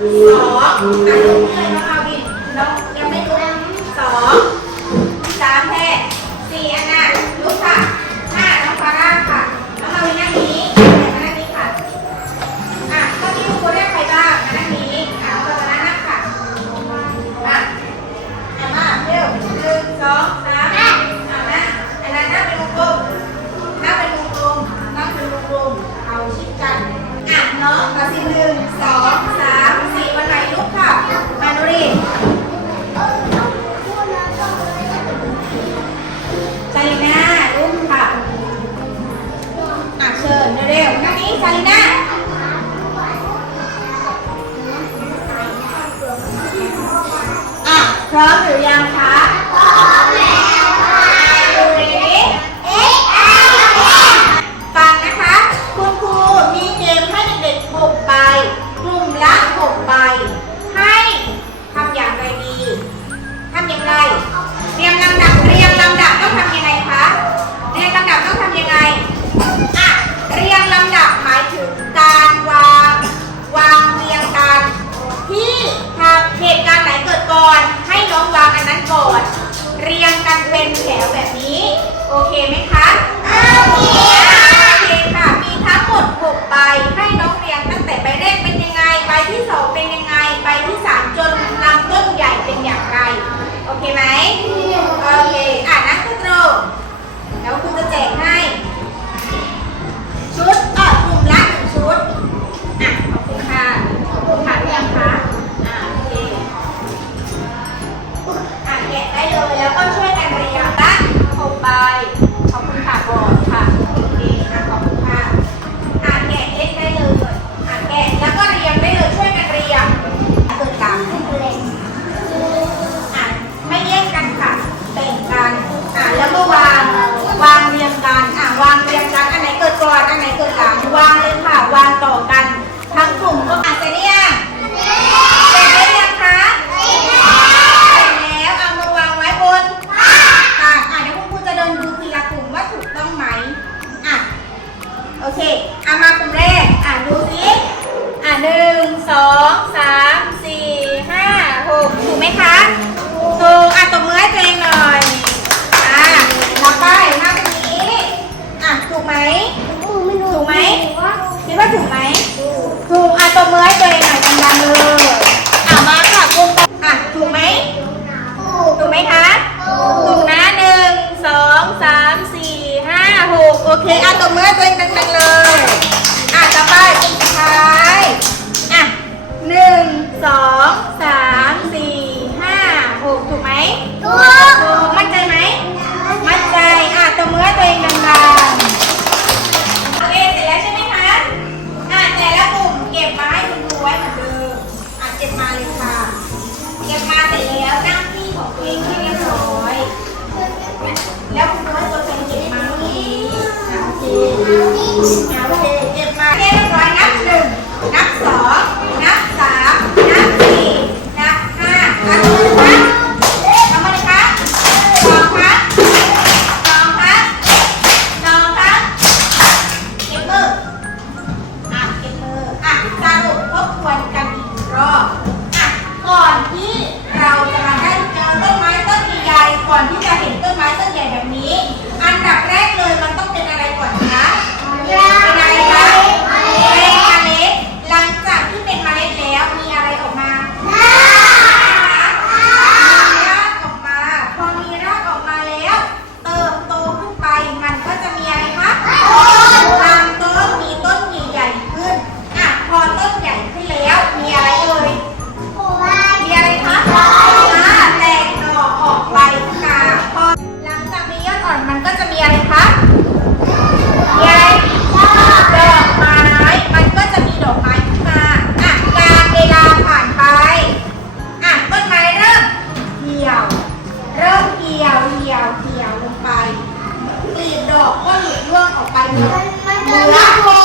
อ๋อแต่ต้องเลยนะคะบินแล้ว brother. โอเคไหมคะ โอเคค่ะ มีทั้งหมด 6 ใบ ถูกมั่นใจไหม มั่นใจ อะตบมือตัวเองดังๆ โอเค เสร็จแล้วใช่ไหมคะ อะแต่ละกลุ่มเก็บมาให้คุณครูไว้เหมือนเดิม อะเก็บมาเลยค่ะ เก็บมาเสร็จแล้วนั่งที่ของตัวเองที่เรียบร้อย แล้วคุณครูให้ตัวเองเก็บมาตรงนี้อะโอเค 妈妈等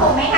ถูกไหมคะ